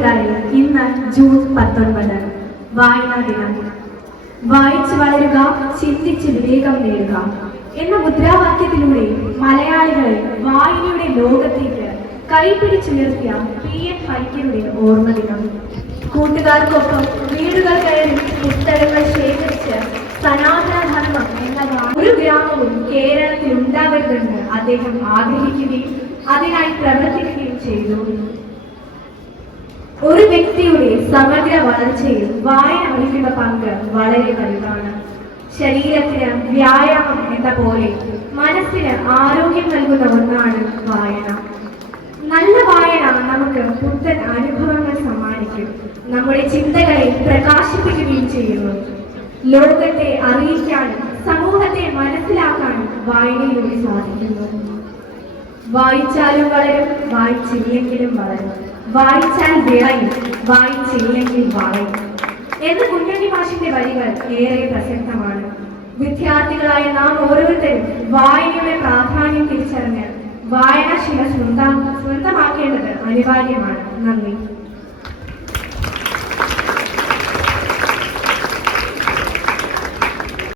കൂട്ടുകാരെ, ഇന്ന് ജൂൺ 19 വായനാ ദിനം. വായിച്ചു വളരുക, ചിന്തിച്ച് വിവേകം നേടുക എന്ന മുദ്രാവാക്യത്തിലൂടെ മലയാളികളെ വായനയുടെ ലോകത്തേക്ക് കൈപിടിച്ചുയർത്തിയ PN ഫൈക്കിയുടെ ഓർമ്മ ദിനം. കൂട്ടുകാർക്കൊപ്പം വീടുകൾ കയറി പുസ്തകങ്ങൾ ശേഖരിച്ച് സനാതന ധർമ്മം എന്ന ഒരു ഗ്രാമവും കേരളത്തിൽ ഉണ്ടാകരുതെന്ന് അദ്ദേഹം ആഗ്രഹിക്കുകയും അതിനായി പ്രവർത്തിക്കുകയും ചെയ്തു. ഒരു വ്യക്തിയുടെ സമഗ്ര വളർച്ചയിൽ വായന വഹിക്കുന്ന പങ്ക് വളരെ വലുതാണ്. ശരീരത്തിന് വ്യായാമം എന്ന പോലെ മനസ്സിന് ആരോഗ്യം നൽകുന്ന ഒന്നാണ് വായന. നല്ല വായന നമുക്ക് പുത്തൻ അനുഭവങ്ങൾ സമ്മാനിക്കും, നമ്മുടെ ചിന്തകളെ പ്രകാശിപ്പിക്കുകയും ചെയ്യുന്നു. ലോകത്തെ അറിയിക്കാനും സമൂഹത്തെ മനസ്സിലാക്കാനും വായനയിലൂടെ സാധിക്കുന്നു. വായിച്ചാലും വളരും, വായിച്ചില്ലെങ്കിലും വളരും. വായിച്ചാൽ വിളയും, വായിച്ചില്ലെങ്കിൽ വളയും എന്ന് കുഞ്ഞുണ്ണി മാഷിന്റെ വരികൾ ഏറെ പ്രസക്തമാണ്. വിദ്യാർത്ഥികളായ നാം ഓരോരുത്തരും വായനയുടെ പ്രാധാന്യം തിരിച്ചറിഞ്ഞ് വായനാശീലം സ്വന്തമാക്കേണ്ടത് അനിവാര്യമാണ്. നന്ദി.